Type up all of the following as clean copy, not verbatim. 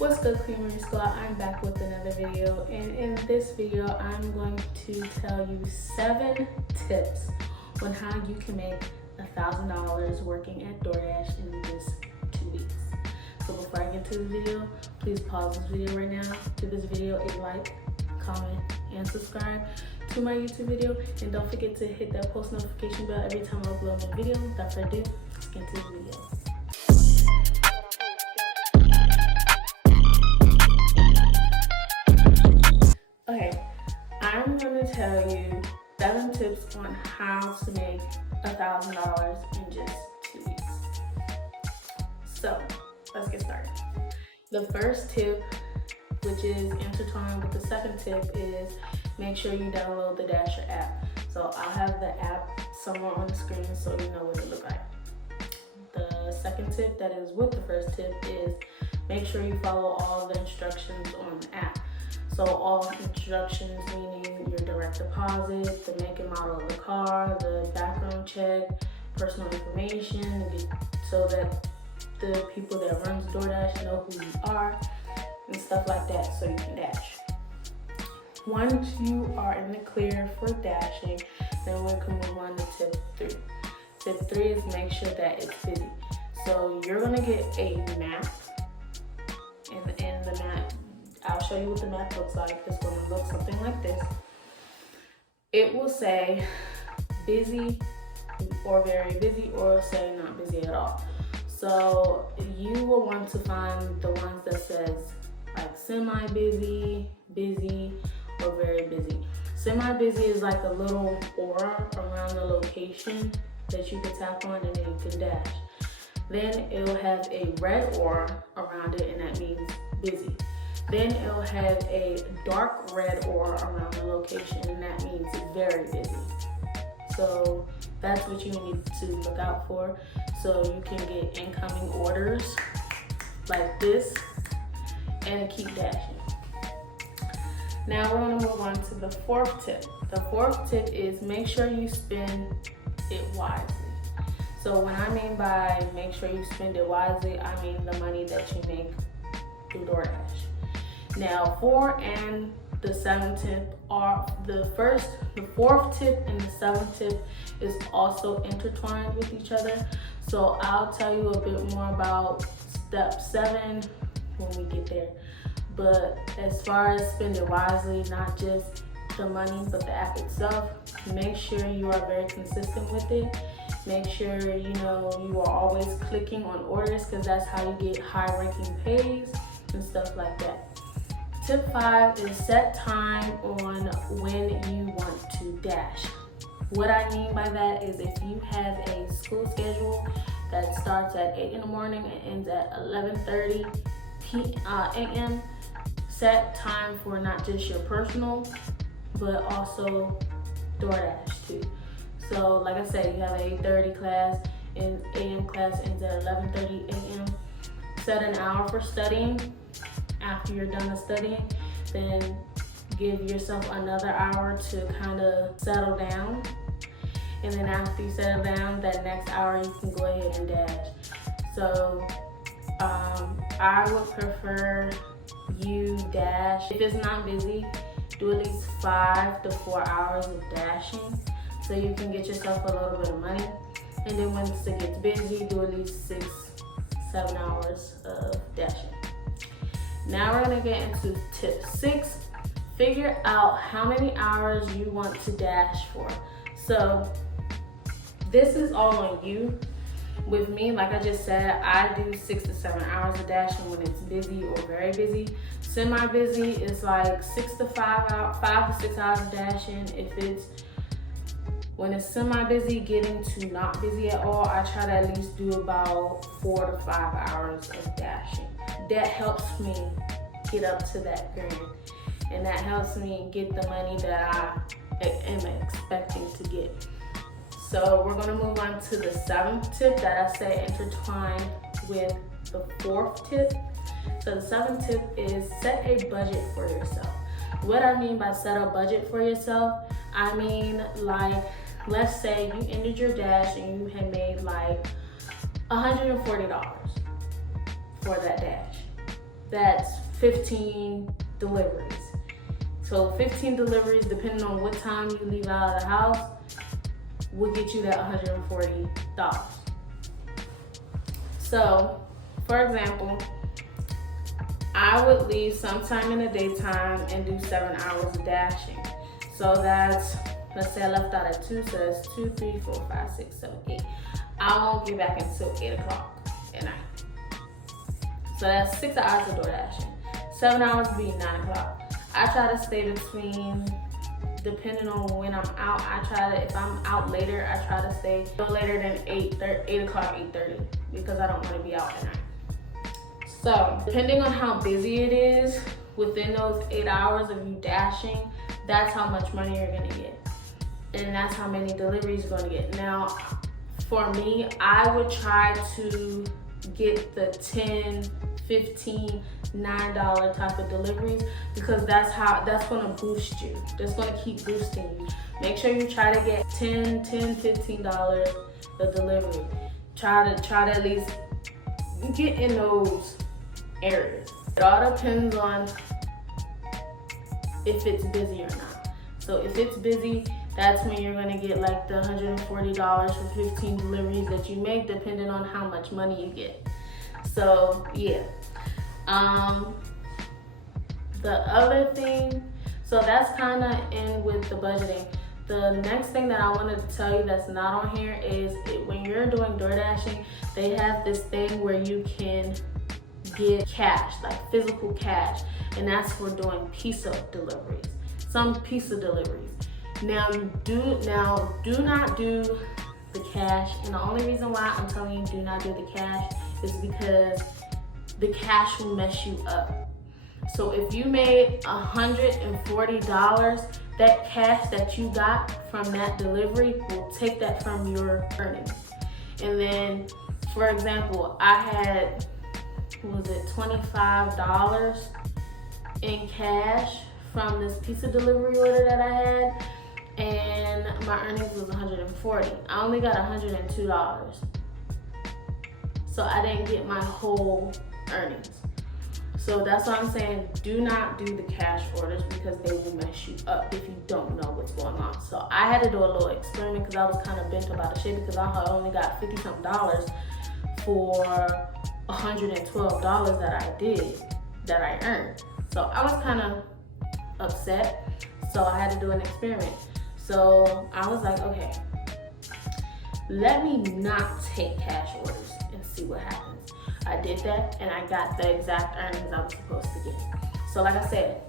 What's good, Creamery Squad? I'm back with another video, and in this video I'm going to tell you 7 tips on how you can make $1,000 working at DoorDash in just 2 weeks. So before I get to the video, please pause this video right now, give this video a like, comment, and subscribe to my YouTube video, and don't forget to hit that post notification bell every time I upload a video. Without further ado, let's get to the video. Okay, I'm going to tell you 7 tips on how to make $1,000 in just 2 weeks. So let's get started. The first tip, which is intertwined with the second tip, is make sure you download the Dasher app. So I'll have the app somewhere on the screen so you know what it looks like. The second tip that is with the first tip is make sure you follow all the instructions on the app. So all instructions meaning your direct deposit, the make and model of the car, the background check, personal information, so that the people that runs DoorDash know who you are and stuff like that, so you can dash. Once you are in the clear for dashing, then we can move on to tip 3. Tip 3 is make sure that it's busy. So you're gonna get a map, and in the map, I'll show you what the map looks like. It's going to look something like this. It will say busy or very busy, or say not busy at all. So you will want to find the ones that says like semi-busy, busy, or very busy. Semi-busy is like a little aura around the location that you can tap on and then you can dash. Then it'll have a red aura around it, and that means busy. Then it'll have a dark red aura around the location, and that means very busy. So that's what you need to look out for, so you can get incoming orders like this and keep dashing. Now we're gonna move on to the 4th tip. The 4th tip is make sure you spend it wisely. So when I mean by make sure you spend it wisely, I mean the money that you make through DoorDash. Now 4 and the 7th tip are the 4th tip and the 7th tip is also intertwined with each other. So I'll tell you a bit more about step 7 when we get there. But as far as spend it wisely, not just the money, but the app itself, make sure you are very consistent with it. Make sure you are always clicking on orders, because that's how you get high ranking pays and stuff like that. Tip 5 is set time on when you want to dash. What I mean by that is if you have a school schedule that starts at 8 in the morning and ends at 11:30 a.m., set time for not just your personal, but also DoorDash too. So like I said, you have an 8:30 class and a.m. class ends at 11:30 a.m. Set an hour for studying. After you're done with studying, then give yourself another hour to kind of settle down. And then after you settle down, that next hour you can go ahead and dash. So I would prefer you dash. If it's not busy, do at least 5 to 4 hours of dashing so you can get yourself a little bit of money. And then once it gets busy, do at least 6-7 hours of dashing. Now we're gonna get into tip 6. Figure out how many hours you want to dash for. So this is all on you. With me, like I just said, I do 6 to 7 hours of dashing when it's busy or very busy. Semi-busy is like 5 to 6 hours of dashing. When it's semi-busy, getting to not busy at all, I try to at least do about 4 to 5 hours of dashing. That helps me get up to that grand, and that helps me get the money that I am expecting to get. So we're gonna move on to the 7th tip that I say intertwined with the 4th tip. So the 7th tip is set a budget for yourself. What I mean by set a budget for yourself, I mean like, let's say you ended your dash and you had made like $140 for that dash. that's 15 deliveries. So 15 deliveries, depending on what time you leave out of the house, will get you that $140. So, for example, I would leave sometime in the daytime and do 7 hours of dashing. So that's, let's say I left out at 2, so that's 2, 3, 4, 5, 6, 7, 8. I won't get back until 8 o'clock at night. So that's 6 hours of door dashing. 7 hours would be 9 o'clock. I try to stay between, depending on when I'm out, if I'm out later, I try to stay no later than 8 o'clock, 8:30, because I don't want to be out at night. So, depending on how busy it is, within those 8 hours of you dashing, that's how much money you're gonna get. And that's how many deliveries you're gonna get. Now, for me, I would try to get the 10, 15, $9 type of deliveries, because that's gonna boost you. That's gonna keep boosting you. Make sure you try to get $10, $15 a delivery. Try to at least get in those areas. It all depends on if it's busy or not. So if it's busy, that's when you're gonna get like the $140 for 15 deliveries that you make, depending on how much money you get. So yeah. The other thing, so that's kind of in with the budgeting. The next thing that I wanted to tell you that's not on here is when you're doing door dashing, they have this thing where you can get cash, like physical cash, and that's for doing pizza deliveries, some pizza deliveries. Now do not do the cash, and the only reason why I'm telling you do not do the cash is because the cash will mess you up. So if you made $140, that cash that you got from that delivery will take that from your earnings. And then, for example, I had, $25 in cash from this pizza delivery order that I had, and my earnings was $140. I only got $102. So I didn't get my whole earnings. So that's why I'm saying do not do the cash orders, because they will mess you up if you don't know what's going on. So I had to do a little experiment because I was kind of bent about the shit, because I had only got $50-something for $112 that I earned. So I was kind of upset. So I had to do an experiment. So I was like, okay, let me not take cash orders and see what happens. I did that, and I got the exact earnings I was supposed to get. So like I said,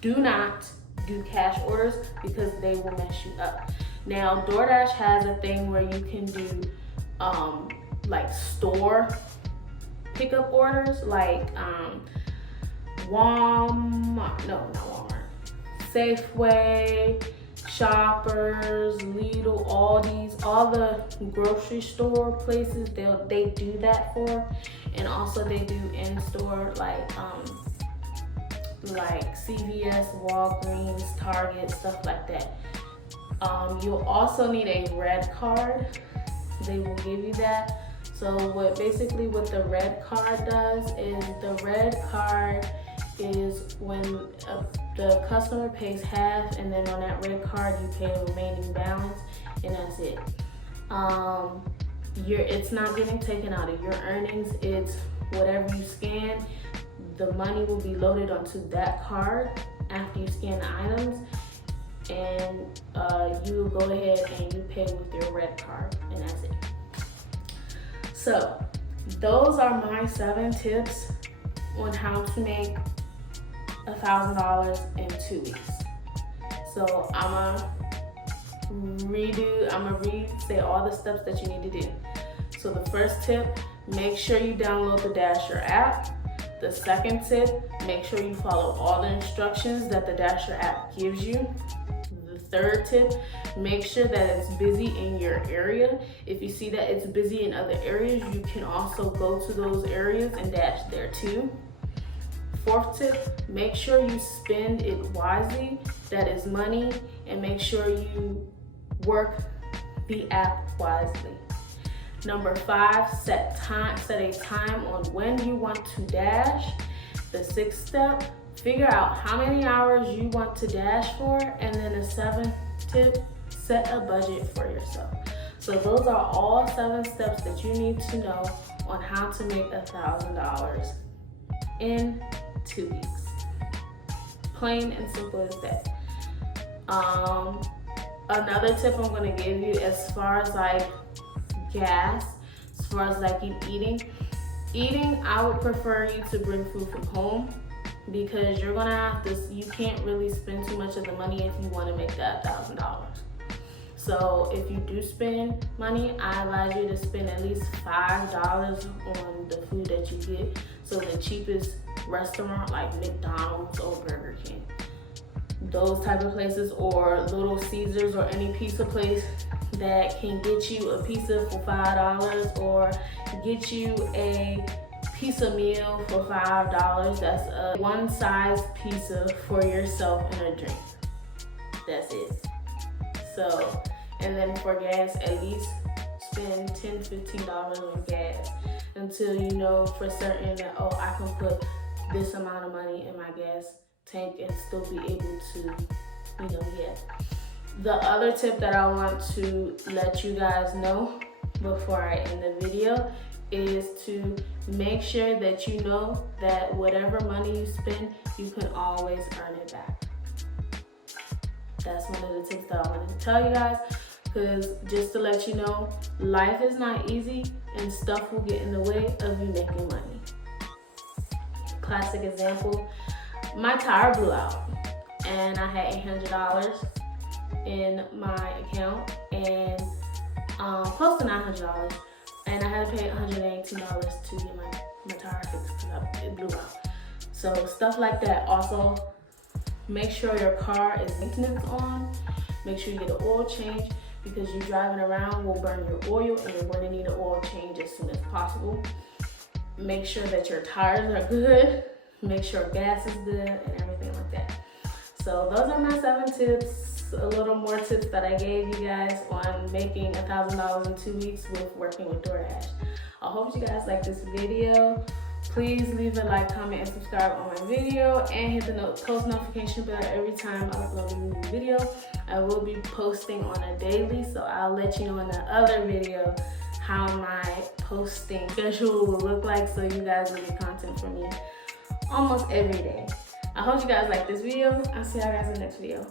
do not do cash orders, because they will mess you up. Now, DoorDash has a thing where you can do like store pickup orders, like Safeway, Shoppers, Lidl, Aldi's, all the grocery store places, they do that for. And also they do in-store like CVS, Walgreens, Target, stuff like that. You'll also need a red card. They will give you that. So what the red card does is, the red card is when the customer pays half, and then on that red card you pay the remaining balance, and that's it. It's not getting taken out of your earnings. It's whatever you scan, the money will be loaded onto that card after you scan the items, and you go ahead and you pay with your red card, and that's it. So those are my 7 tips on how to make $1,000 in 2 weeks. So I'm gonna say all the steps that you need to do. So the first tip, make sure you download the Dasher app. The second tip, make sure you follow all the instructions that the Dasher app gives you. The third tip, make sure that it's busy in your area. If you see that it's busy in other areas, you can also go to those areas and dash there too. Fourth tip, make sure you spend it wisely. That is money, and make sure you work the app wisely. Number 5, set a time on when you want to dash. The 6th step, figure out how many hours you want to dash for, and then the 7th tip, set a budget for yourself. So those are all 7 steps that you need to know on how to make $1,000 in 2 weeks. Plain and simple as that. Another tip I'm gonna give you as far as like gas, as far as like eating, I would prefer you to bring food from home, because you're gonna have to, you can't really spend too much of the money if you wanna make that $1,000. So if you do spend money, I advise you to spend at least $5 on the food that you get. So the cheapest restaurant like McDonald's or Burger King, those type of places, or Little Caesars, or any pizza place that can get you a pizza for $5, or get you a pizza meal for $5. That's a one size pizza for yourself and a drink. That's it. So, and then for gas, at least spend $10-15 on gas until you know for certain that, oh, I can put this amount of money in my gas tank and still be able to, The other tip that I want to let you guys know before I end the video is to make sure that you know that whatever money you spend, you can always earn it back. That's one of the tips that I wanted to tell you guys, because just to let you know, life is not easy and stuff will get in the way of you making money. Classic example, my tire blew out and I had $800 in my account, and close to $900, and I had to pay $118 to get my tire fixed because it blew out. So stuff like that. Also, make sure your car is maintenance on. Make sure you get an oil change, because you driving around will burn your oil and you're going to need an oil change as soon as possible. Make sure that your tires are good. Make sure gas is good and everything like that. So those are my 7 tips, a little more tips that I gave you guys on making $1,000 in 2 weeks with working with DoorDash. I hope you guys like this video. Please leave a like, comment, and subscribe on my video, and hit the post notification bell every time I upload a new video. I will be posting on a daily, so I'll let you know in the other video how my posting schedule will look like, so you guys will get content from me almost every day. I hope you guys like this video. I'll see you guys in the next video.